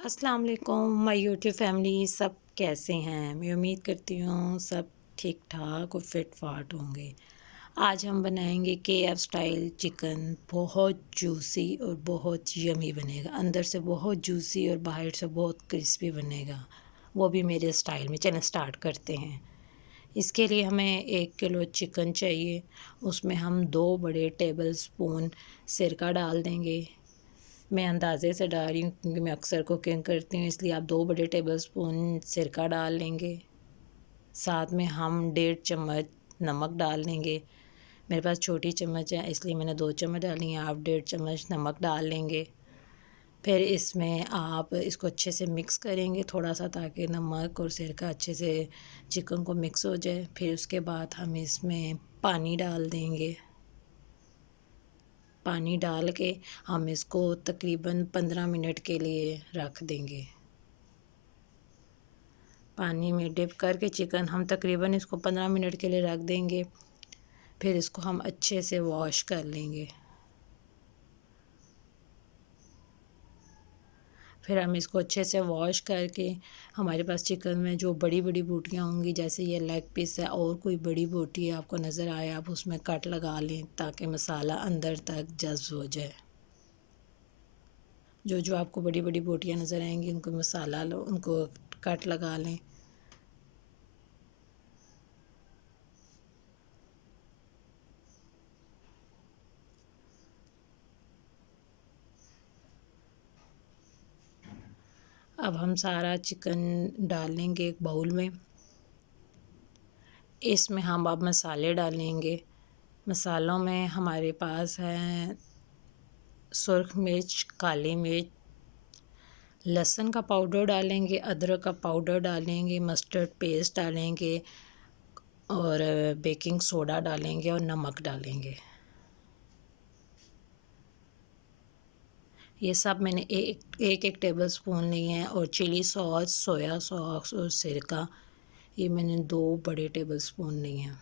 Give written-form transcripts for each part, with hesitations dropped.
अस्सलाम वालेकुम my YouTube family. सब कैसे हैं? मैं उम्मीद करती हूँ सब ठीक ठाक और फिट फाट होंगे। आज हम बनाएंगे केएफ स्टाइल चिकन। बहुत जूसी और बहुत यमी बनेगा। अंदर से बहुत जूसी और बाहर से बहुत क्रिस्पी बनेगा, वो भी मेरे स्टाइल में। चलें स्टार्ट करते हैं। इसके लिए हमें 1 किलो चिकन चाहिए। उसमें हम 2 बड़े टेबल स्पून सिरका डाल देंगे। मैं अंदाज़े से डाल रही हूँ क्योंकि मैं अक्सर कुकिंग करती हूँ, इसलिए आप 2 बड़े टेबल स्पून सिरका डाल लेंगे। साथ में हम 1.5 चम्मच नमक डाल लेंगे। मेरे पास छोटी चम्मच है इसलिए मैंने 2 चम्मच डाली हैं। आप 1.5 चम्मच नमक डाल लेंगे। फिर इसमें आप इसको अच्छे से मिक्स करेंगे थोड़ा सा, ताकि नमक और सिरका अच्छे से चिकन को मिक्स हो जाए। फिर उसके बाद हम इसमें पानी डाल देंगे। पानी डाल के हम इसको तकरीबन 15 मिनट के लिए रख देंगे। पानी में डिप करके चिकन हम तकरीबन इसको 15 मिनट के लिए रख देंगे। फिर इसको हम अच्छे से वॉश कर लेंगे। फिर हम इसको अच्छे से वॉश करके, हमारे पास चिकन में जो बड़ी बड़ी बोटियाँ होंगी, जैसे ये लेग पीस है और कोई बड़ी बोटी आपको नज़र आए, आप उसमें कट लगा लें ताकि मसाला अंदर तक जज्ब हो जाए। जो जो आपको बड़ी बड़ी बोटियाँ नज़र आएंगी उनको मसाला लो, उनको कट लगा लें। अब हम सारा चिकन डाल लेंगे एक बाउल में। इसमें हम अब मसाले डालेंगे। मसालों में हमारे पास है सुरख मिर्च, काली मिर्च, लहसुन का पाउडर डालेंगे, अदरक का पाउडर डालेंगे, मस्टर्ड पेस्ट डालेंगे और बेकिंग सोडा डालेंगे और नमक डालेंगे। ये सब मैंने एक टेबल स्पून लिए हैं। और चिली सॉस, सोया सॉस और सिरका, ये मैंने 2 बड़े टेबल स्पून लिए हैं।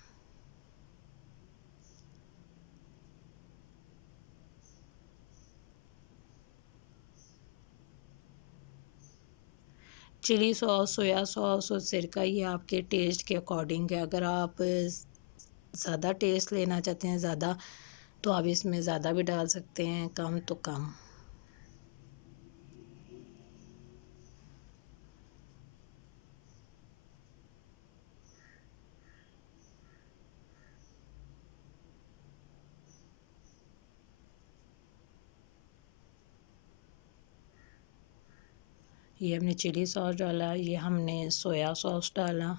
चिली सॉस, सोया सॉस और सिरका ये आपके टेस्ट के अकॉर्डिंग है। अगर आप ज़्यादा टेस्ट लेना चाहते हैं ज़्यादा, तो आप इसमें ज़्यादा भी डाल सकते हैं, कम तो कम। ये हमने चिली सॉस डाला, ये हमने सोया सॉस डाला।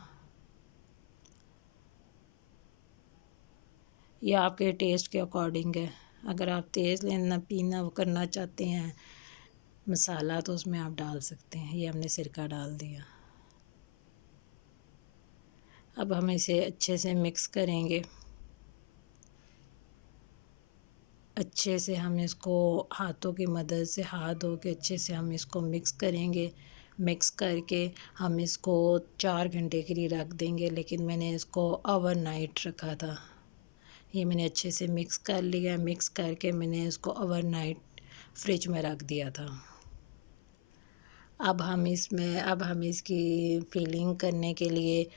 ये आपके टेस्ट के अकॉर्डिंग है। अगर आप तेज़ लेना पीना वो करना चाहते हैं मसाला, तो उसमें आप डाल सकते हैं। ये हमने सिरका डाल दिया। अब हम इसे अच्छे से मिक्स करेंगे। अच्छे से हम इसको हाथों की मदद से हाथ धो के अच्छे से हम इसको मिक्स करेंगे। मिक्स करके हम इसको 4 घंटे के लिए रख देंगे, लेकिन मैंने इसको ओवरनाइट रखा था। ये मैंने अच्छे से मिक्स कर लिया। मिक्स करके मैंने इसको ओवरनाइट फ्रिज में रख दिया था। अब हम इसकी फिलिंग करने के लिए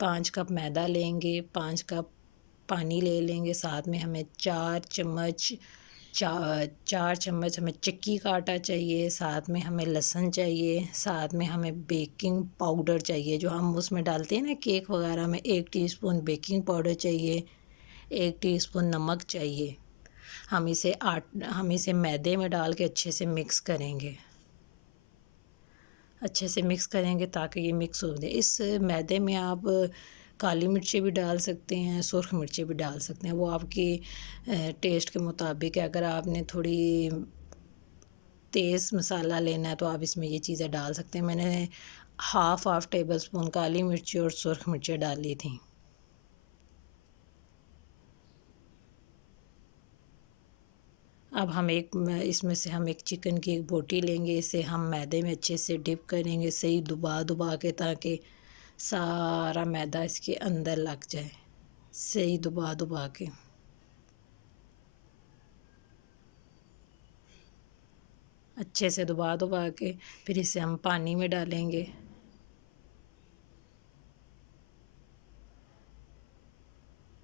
5 कप मैदा लेंगे, 5 कप पानी ले लेंगे। साथ में हमें 4 चम्मच हमें चिक्की का आटा चाहिए। साथ में हमें लहसुन चाहिए। साथ में हमें बेकिंग पाउडर चाहिए, जो हम उसमें डालते हैं ना केक वगैरह में। 1 टीस्पून बेकिंग पाउडर चाहिए। 1 टीस्पून नमक चाहिए। हम इसे मैदे में डाल के अच्छे से मिक्स करेंगे। अच्छे से मिक्स करेंगे ताकि ये मिक्स हो जाए। इस मैदे में आप काली मिर्चें भी डाल सकते हैं, सुरख मिर्चें भी डाल सकते हैं, वो आपकी टेस्ट के मुताबिक है। अगर आपने थोड़ी तेज़ मसाला लेना है तो आप इसमें ये चीज़ें डाल सकते हैं। मैंने हाफ़ टेबल स्पून काली मिर्ची और सुरख मिर्चें डाली थी। अब इसमें से हम एक चिकन की एक बोटी लेंगे। इसे हम मैदे में अच्छे से डिप करेंगे, सही दबा दबा के, ताकि सारा मैदा इसके अंदर लग जाए। सही दबा दबा के अच्छे से दबा दबा के फिर इसे हम पानी में डालेंगे।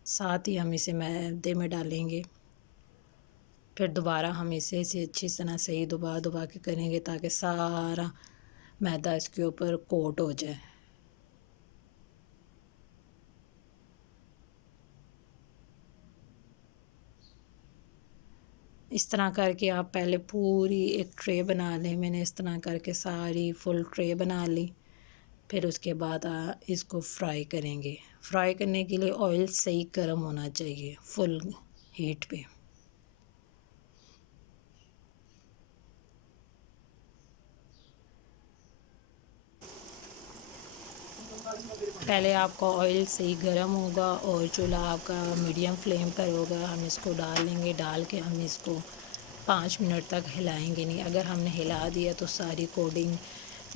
साथ ही हम इसे मैदे में डालेंगे। फिर दोबारा हम इसे अच्छी तरह से ही दबा दबा के करेंगे ताकि सारा मैदा इसके ऊपर कोट हो जाए। इस तरह करके आप पहले पूरी एक ट्रे बना लें। मैंने इस तरह करके सारी फुल ट्रे बना ली। फिर उसके बाद इसको फ्राई करेंगे। फ्राई करने के लिए ऑयल सही गर्म होना चाहिए, फुल हीट पे। पहले आपका ऑयल सही गर्म होगा और चूल्हा आपका मीडियम फ्लेम पर होगा। हम इसको डालेंगे, डाल के हम इसको 5 मिनट तक हिलाएंगे नहीं। अगर हमने हिला दिया तो सारी कोटिंग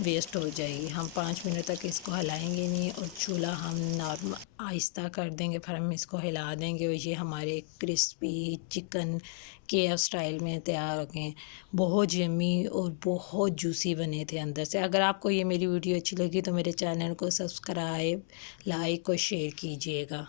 वेस्ट हो जाएगी। हम 5 मिनट तक इसको हिलाएंगे नहीं और चूल्हा हम नॉर्मल आहिस्ता कर देंगे। फिर हम इसको हिला देंगे और ये हमारे क्रिस्पी चिकन KF स्टाइल में तैयार हो गए। बहुत यम्मी और बहुत जूसी बने थे अंदर से। अगर आपको ये मेरी वीडियो अच्छी लगी तो मेरे चैनल को सब्सक्राइब, लाइक और शेयर कीजिएगा।